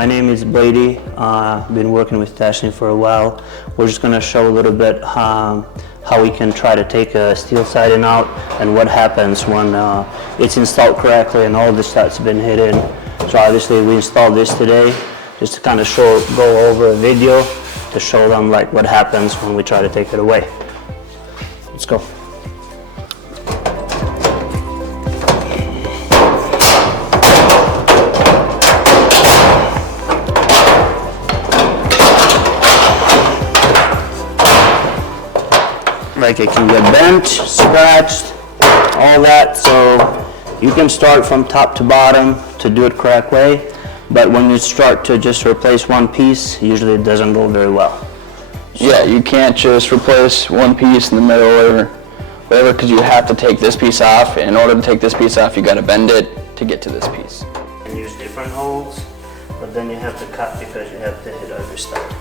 My name is Brady. I've been working with Tacheny for a while. We're just going to show a little bit how we can try to take a steel siding out and what happens when it's installed correctly and all the studs have been hit in. So obviously we installed this today just to kind of go over a video to show them like what happens when we try to take it away. Let's go. Like it can get bent, scratched, all that, so you can start from top to bottom to do it correct way, but when you start to just replace one piece, usually it doesn't go very well. So, yeah, you can't just replace one piece in the middle or whatever, because you have to take this piece off. In order to take this piece off, you got to bend it to get to this piece. And use different holes, but then you have to cut because you have to hit every stud.